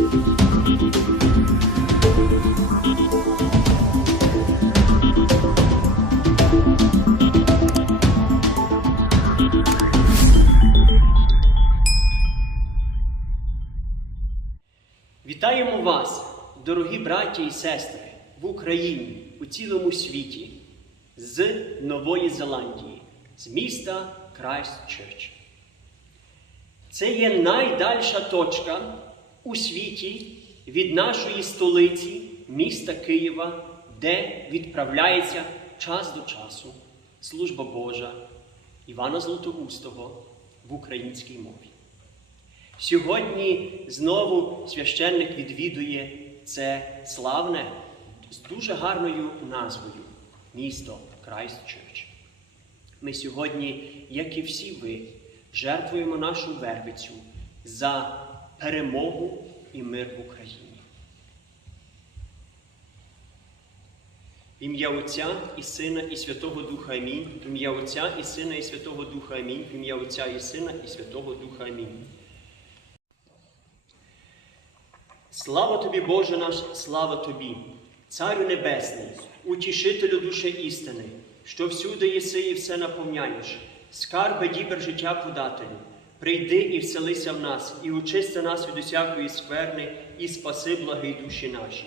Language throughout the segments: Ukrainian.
Вітаємо вас, дорогі браті і сестри, в Україні, у цілому світі, з Нової Зеландії, з міста Крайстчерч. Це є найдальша точка у світі від нашої столиці, міста Києва, де відправляється час до часу служба Божа Івана Златоустого в українській мові. Сьогодні знову священник відвідує це славне з дуже гарною назвою місто Крайстчерч. Ми сьогодні, як і всі ви, жертвуємо нашу вервицю за перемогу і мир в Україні. Ім'я Отця і Сина, і Святого Духа Амінь. Ім'я Отця і Сина, і Святого Духа Амінь. Ім'я Отця і Сина, і Святого Духа Амінь. Слава тобі, Боже наш, слава тобі, Царю Небесний, утішителю душі істини, що всюди єси і все наповняєш, скарби дібер життя подателю. Прийди і вселися в нас, і очисти нас від усякої скверни, і спаси благі душі наші.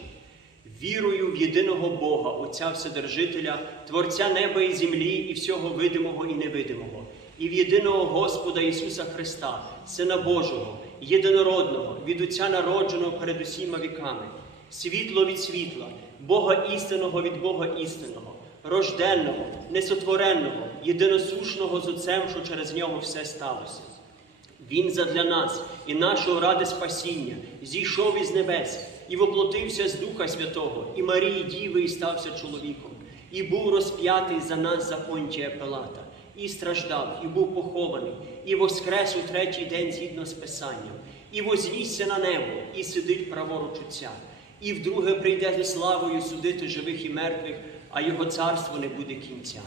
Вірую в єдиного Бога, Отця Вседержителя, Творця неба і землі, і всього видимого і невидимого, і в єдиного Господа Ісуса Христа, Сина Божого, єдинородного, від Отця народженого перед усіма віками, світло від світла, Бога істинного від Бога істинного, рожденного, несотвореного, єдиносушного з Отцем, що через нього все сталося. Він задля нас і нашого ради спасіння. Зійшов із небес і воплотився з Духа Святого, і Марії Діви, і стався чоловіком, і був розп'ятий за нас за понтія Пилата, і страждав, і був похований, і воскрес у третій день згідно з Писанням, і возвісся на небо, і сидить праворуч Отця, і вдруге прийде зі славою судити живих і мертвих, а його царство не буде кінця.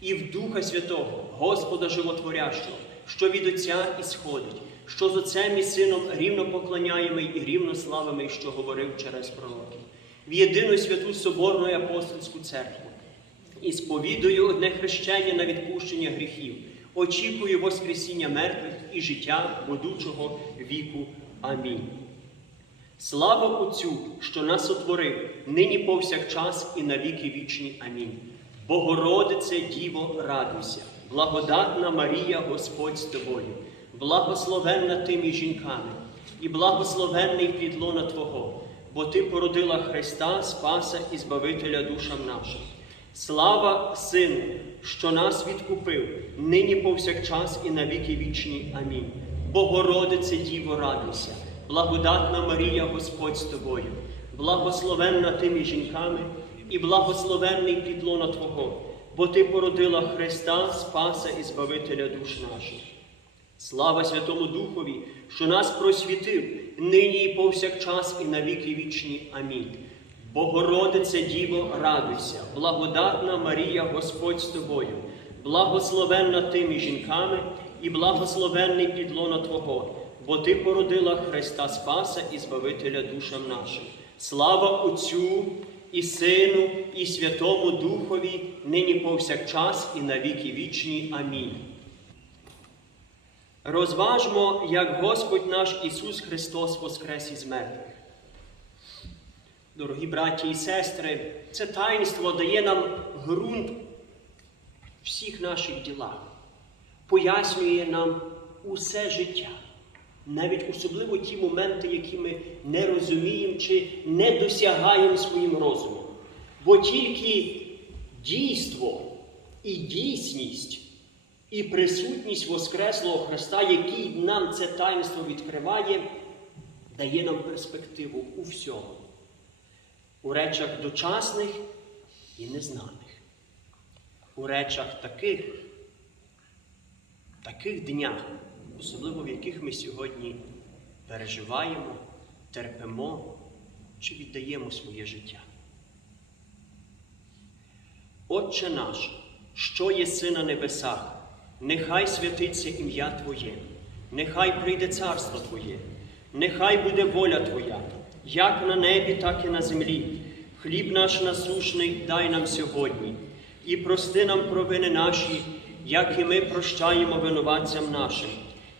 І в Духа Святого, Господа Животворящого, що від Отця ісходить, що з Отцем і Сином рівно поклоняємий і рівно славимий, що говорив через пророків, в єдину святу Соборну і апостольську церкву, і сповідую одне хрещення на відпущення гріхів, очікую Воскресіння мертвих і життя будучого віку. Амінь. Слава Отцю, що нас утворив, нині повсякчас і навіки вічні. Амінь. Богородице Діво, радуйся, благодатна Марія, Господь з тобою, благословенна ти між жінками, і благословенний плід лона Твого, бо Ти породила Христа, Спаса і Збавителя душам нашим. Слава Сину, що нас відкупив, нині повсякчас і навіки вічні. Амінь. Богородице Діво, радуйся, благодатна Марія, Господь з тобою, благословенна ти жінками, і благословенний плід лона Твого, бо Ти породила Христа, Спаса і Збавителя душ наших. Слава Святому Духові, що нас просвітив, нині і повсякчас, і навіки вічні. Амінь. Богородице Діво, радуйся, благодатна Марія, Господь з тобою, благословенна ти між жінками, і благословенний плід лона Твого, бо Ти породила Христа Спаса і Збавителя душам нашим. Слава Отцю і Сину, і Святому Духові, нині повсякчас, і навіки вічні. Амінь. Розважмо, як Господь наш Ісус Христос воскрес із мертвих. Дорогі браті і сестри, це таїнство дає нам ґрунт всіх наших ділах, пояснює нам усе життя, навіть особливо ті моменти, які ми не розуміємо чи не досягаємо своїм розумом. Бо тільки дійство і дійсність і присутність Воскреслого Христа, який нам це таїнство відкриває, дає нам перспективу у всьому, у речах дочасних і незнаних, у речах таких, таких днях, особливо в яких ми сьогодні переживаємо, терпимо чи віддаємо своє життя. Отче наш, що єси на небесах, нехай святиться ім'я Твоє, нехай прийде царство Твоє, нехай буде воля Твоя, як на небі, так і на землі. Хліб наш насушний дай нам сьогодні, і прости нам провини наші, як і ми прощаємо винуватцям нашим.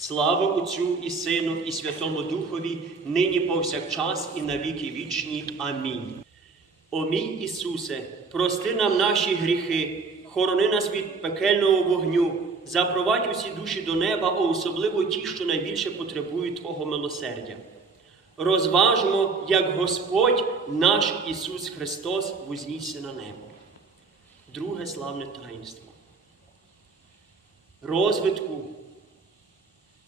Слава Отцю і Сину, і Святому Духові, нині повсякчас, і на віки вічні. Амінь. О мій Ісусе, прости нам наші гріхи, хорони нас від пекельного вогню, запровадь усі душі до неба, а особливо ті, що найбільше потребують Твого милосердя. Розважмо, як Господь наш Ісус Христос вознісся на небо. Друге славне таїнство. Розвитку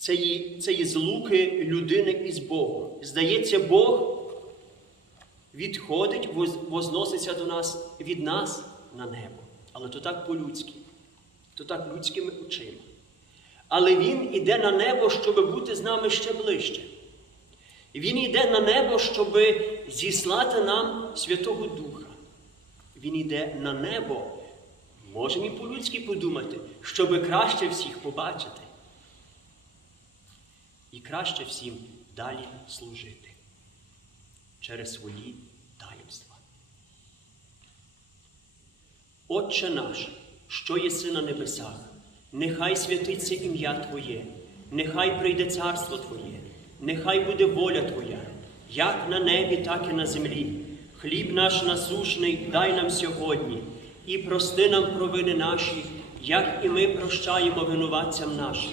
цієї, цієї злуки людини із Богом. Здається, Бог відходить, возноситься до нас від нас на небо. Але то так по-людськи, то так людськими очима. Але Він іде на небо, щоб бути з нами ще ближче. Він йде на небо, щоб зіслати нам Святого Духа. Він йде на небо, можемо і по-людськи подумати, щоб краще всіх побачити. І краще всім далі служити через свої таїнства. Отче наш, що єси на небесах, нехай святиться ім'я Твоє, нехай прийде царство Твоє, нехай буде воля Твоя, як на небі, так і на землі. Хліб наш насушний дай нам сьогодні, і прости нам провини наші, як і ми прощаємо винуватцям нашим.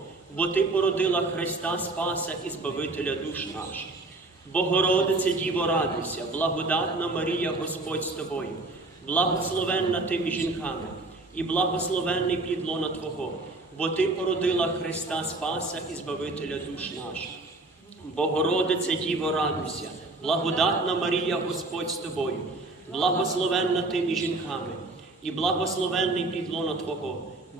бо Ти породила Христа Спаса і Збавителя душ наших. Богородице Діво, радуйся, благодатна Марія, Господь з тобою, благословенна ти жінками, і благословенний підлона Твого, бо Ти породила Христа Спаса і Збавителя душ наших. Богородице Діво, радуйся, благодатна Марія, Господь з тобою, благословенна ти між жінками, і благословенний підлона Твого,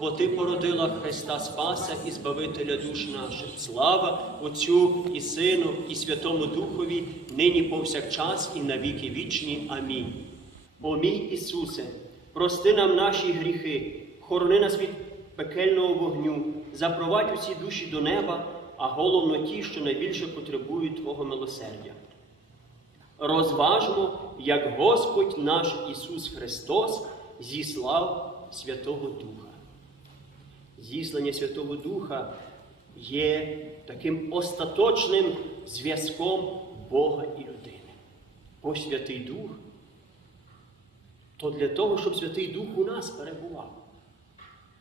бо Ти породила Христа Спаса і Збавителя душ наших. Слава Отцю і Сину, і Святому Духові, нині повсякчас, і на віки вічні. Амінь. О мій Ісусе, прости нам наші гріхи, хорони нас від пекельного вогню, запровадь усі душі до неба, а головно ті, що найбільше потребують Твого милосердя. Розважмо, як Господь наш Ісус Христос зіслав Святого Духа. Зіслання Святого Духа є таким остаточним зв'язком Бога і людини. Бо Святий Дух то для того, щоб Святий Дух у нас перебував.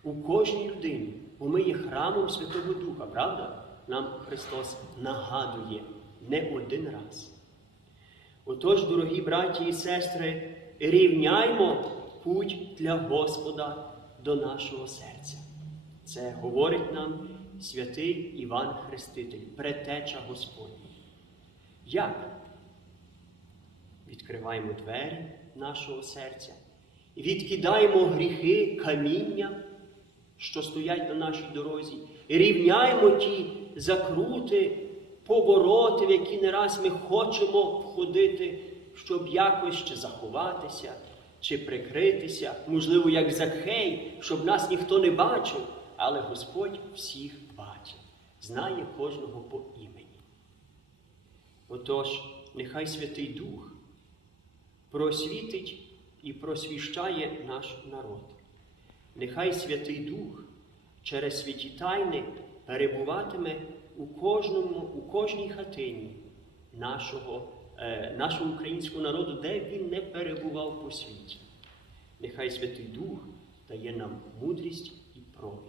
У кожній людині, бо ми є храмом Святого Духа, правда? Нам Христос нагадує не один раз. Отож, дорогі браті і сестри, рівняймо путь для Господа до нашого серця. Це говорить нам святий Іван Хреститель, предтеча Господня. Як? Відкриваємо двері нашого серця, відкидаємо гріхи, каміння, що стоять на нашій дорозі, і рівняємо ті закрути, повороти, в які не раз ми хочемо входити, щоб якось ще заховатися, чи прикритися, можливо, як Закхей, щоб нас ніхто не бачив, але Господь всіх бачить, знає кожного по імені. Отож, нехай Святий Дух просвітить і просвіщає наш народ. Нехай Святий Дух через святі тайни перебуватиме у кожному, у кожній хатині нашого, е, нашого українського народу, де він не перебував по світі. Нехай Святий Дух дає нам мудрість і провід,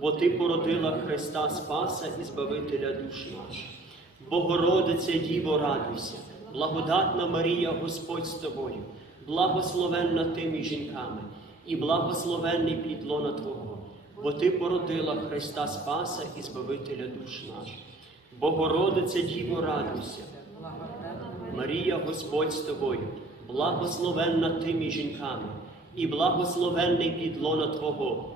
бо Ти породила Христа Спаса і Збавителя душ наших. Богородице Діво, радуйся, благодатна Марія, Господь з тобою, благословенна ти між жінками, і благословенний плід лона Твого, бо Ти породила Христа Спаса і Збавителя душ наших. Богородице Діво, радуйся, Марія, Господь з тобою, благословенна ти жінками, і благословенний плід лона Твого,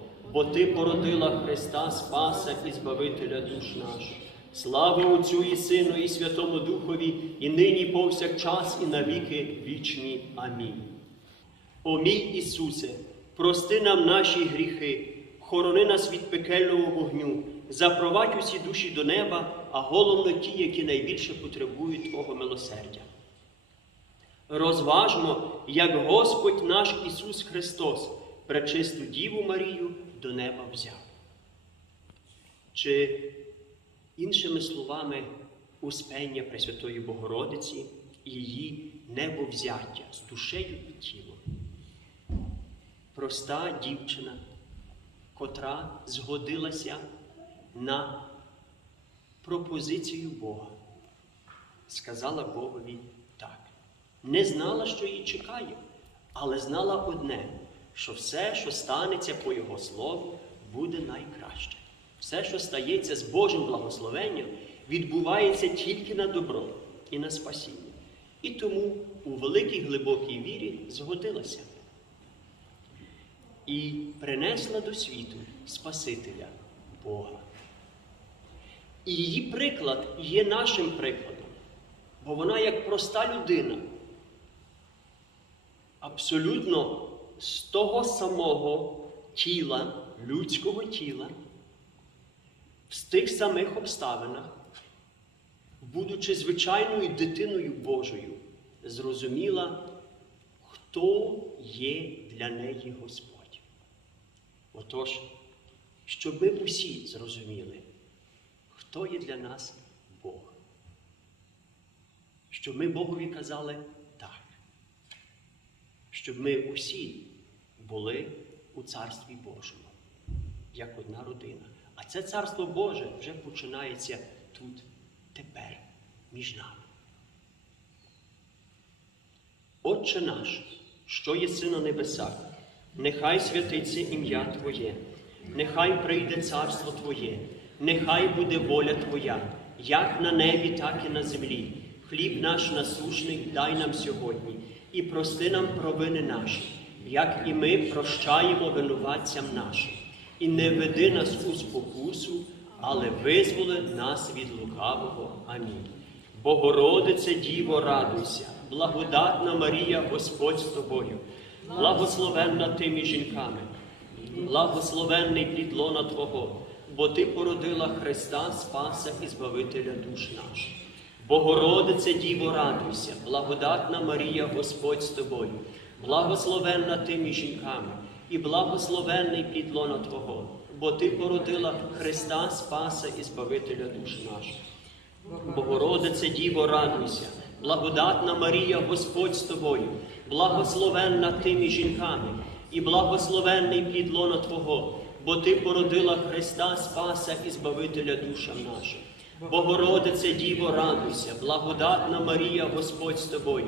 бо Ти породила Христа Спаса і Збавителя душ наших. Слава Отцю і Сину, і Святому Духові, і нині повсякчас, і навіки вічні. Амінь. О мій Ісусе, прости нам наші гріхи, хорони нас від пекельного вогню, запровадь усі душі до неба, а головно ті, які найбільше потребують Твого милосердя. Розважмо, як Господь наш Ісус Христос пречисту Діву Марію до неба взяв. Чи, іншими словами, успення Пресвятої Богородиці і її небовзяття з душею і тілом. Проста дівчина, котра згодилася на пропозицію Бога, сказала Богові так. Не знала, що її чекає, але знала одне, що все, що станеться по Його слову, буде найкраще. Все, що стається з Божим благословенням, відбувається тільки на добро і на спасіння. І тому у великій глибокій вірі згодилася і принесла до світу Спасителя Бога. І її приклад є нашим прикладом, бо вона як проста людина, абсолютно з того самого тіла, людського тіла, в тих самих обставинах, будучи звичайною дитиною Божою, зрозуміла, хто є для неї Господь. Отож, щоб ми усі зрозуміли, хто є для нас Бог. Щоб ми Богові казали так. Щоб ми усі були у Царстві Божому, як одна родина. А це Царство Боже вже починається тут, тепер, між нами. Отче наш, що єси на небесах, нехай святиться ім'я Твоє, нехай прийде царство Твоє, нехай буде воля Твоя, як на небі, так і на землі. Хліб наш насушний дай нам сьогодні, і прости нам провини наші, як і ми прощаємо винуватцям нашим. І не веди нас у спокусу, але визволи нас від лукавого. Амінь. Богородице Діво, радуйся, благодатна Марія, Господь з тобою, благословенна ти між жінками, благословенний плідлона Твого, бо Ти породила Христа, Спаса і Збавителя душ наших. Богородице Діво, радуйся, благодатна Марія, Господь з тобою, благословенна ти між жінками, і благословенний плід лона Твого, бо Ти породила Христа, Спаса і Збавителя душ наших. Богородице Діво, радуйся, благодатна Марія, Господь з тобою, благословенна ти між жінками, і благословенний плід лона Твого, бо Ти породила Христа, Спаса і Збавителя душам нашим. Богородице Діво, радуйся, благодатна Марія, Господь з тобою,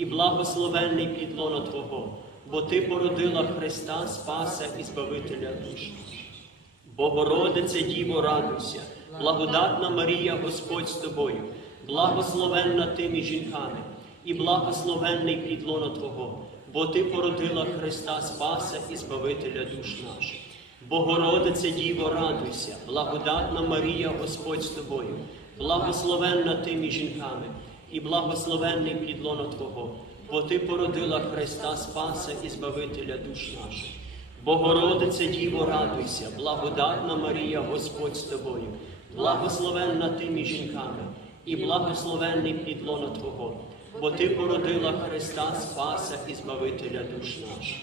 і благословенний плід лона Твого, бо Ти породила Христа, Спаса і Збавителя душ. Богородице Діво, радуйся, благодатна Марія, Господь з тобою, благословенна ти між жінками, і благословенний плід лона Твого, бо Ти породила Христа Спаса і Збавителя душ наших. Богородице Діво, радуйся, благодатна Марія, Господь з тобою, благословенна ти жінками, і благословенний плід лона Твого, бо Ти породила Христа Спаса і Збавителя душ наших. Богородице Діво, радуйся, благодатна Марія, Господь з тобою, благословенна ти між жінками, і благословенний плід лона Твого, бо Ти породила Христа Спаса і Збавителя душ наших.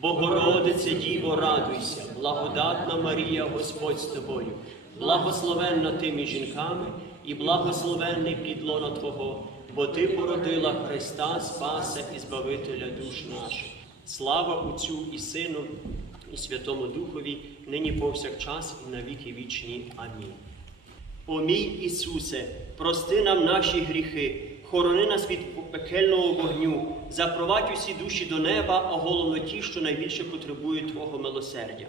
Богородице Діво, радуйся, благодатна Марія, Господь з тобою, благословенна ти між жінками, і благословенний плід лона Твого, бо Ти породила Христа Спаса і Збавителя душ наших. Слава Отцю і Сину, і Святому Духові, нині повсякчас, і на віки вічні. Амінь. О Ісусе, прости нам наші гріхи, хорони нас від пекельного вогню, запровадь усі душі до неба, а головно ті, що найбільше потребують Твого милосердя.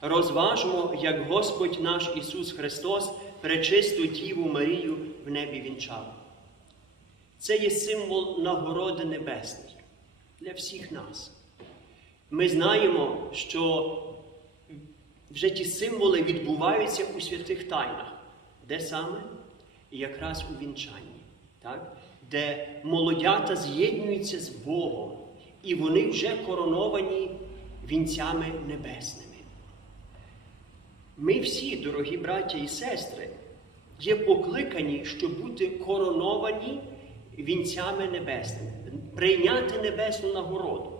Розважмо, як Господь наш Ісус Христос пречисту Діву Марію в небі вінчав. Це є символ нагороди небесної для всіх нас. Ми знаємо, що вже ті символи відбуваються у святих тайнах. Де саме? Якраз у вінчанні, так? де молодята з'єднуються з Богом, і вони вже короновані вінцями небесними. Ми всі, дорогі браття і сестри, є покликані, щоб бути короновані вінцями небесними, прийняти небесну нагороду.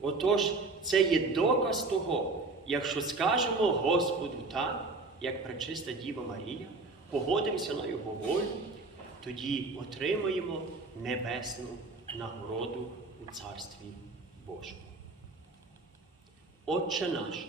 Отож, це є доказ того, якщо скажемо Господу так, як пречиста Діва Марія, погодимося на Його волю, тоді отримаємо небесну нагороду у Царстві Божому. Отче наш,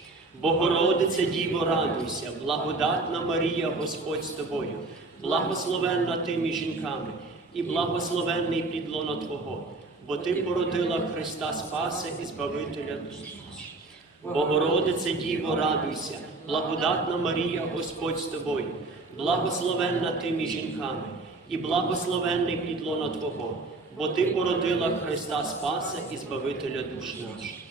Богородице Діво, радуйся, благодатна Марія, Господь з тобою, благословенна ти між жінками, і благословенний плід лона Твого, бо Ти породила Христа Спаса і Збавителя душ наших. Богородице Діво, радуйся, благодатна Марія, Господь з тобою, благословенна ти між жінками, і благословенний плід лона Твого, бо Ти породила Христа Спаса і Збавителя душ наших.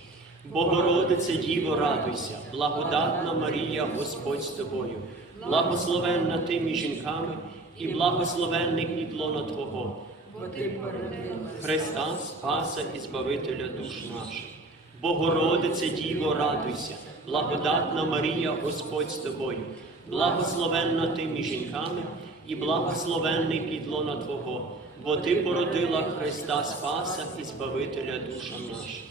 Богородице Діво, радуйся, благодатна Марія, Господь з тобою, благословенна ти між жінками, і благословенний плід лона Твого, Христа Спаса і Збавителя душ наших. Богородице Діво, радуйся, благодатна Марія, Господь з тобою, благословенна ти між жінками, і благословенний плід лона Твого, бо Ти породила Христа Спаса і Збавителя душа наша.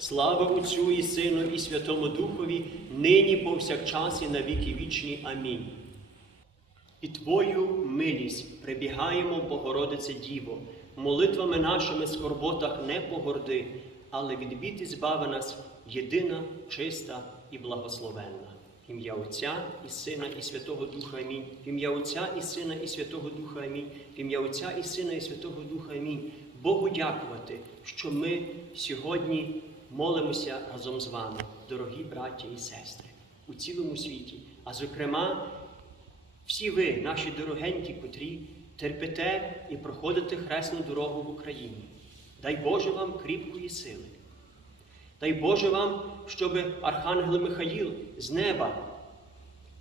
Слава Отцю і Сину, і Святому Духові, нині повсякчас і на віки вічні. Амінь. І Твою милість прибігаємо, Богородице Діво, молитвами нашими скорботах не погорди, але від бід і збави нас єдина, чиста і благословенна. Ім'я Отця і Сина, і Святого Духа Амінь. Ім'я Отця і Сина, і Святого Духа Амінь. В ім'я Отця і Сина, і Святого Духа Амінь. Богу дякувати, що ми сьогодні молимося разом з вами, дорогі браті і сестри, у цілому світі, а зокрема всі ви, наші дорогенькі, котрі терпите і проходите хресну дорогу в Україні. Дай Боже вам кріпкої сили. Дай Боже вам, щоб Архангел Михаїл з неба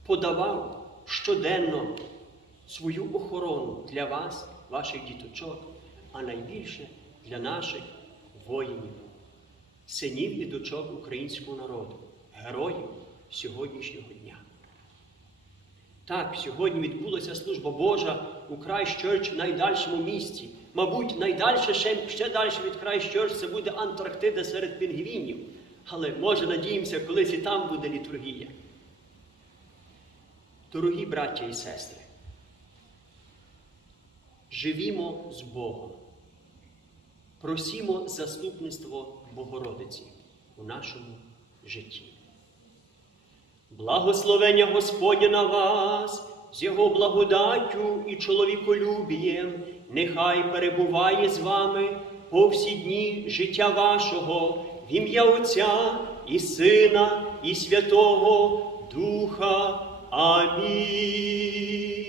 подавав щоденно свою охорону для вас, ваших діточок, а найбільше для наших воїнів, синів і дочок українського народу, героїв сьогоднішнього дня. Так, сьогодні відбулася служба Божа у Крайщерч в найдальшому місці. Мабуть, найдальше ще, ще далі від Крайщерч це буде Антарктида серед пінгвінів. Але може надіємося, колись і там буде літургія. Дорогі браття і сестри, живімо з Богом, просімо заступництво Богородиці у нашому житті. Благословення Господня на вас, з Його благодаттю і чоловіколюбієм, нехай перебуває з вами по всі дні життя вашого, в ім'я Отця і Сина, і Святого Духа. Амінь.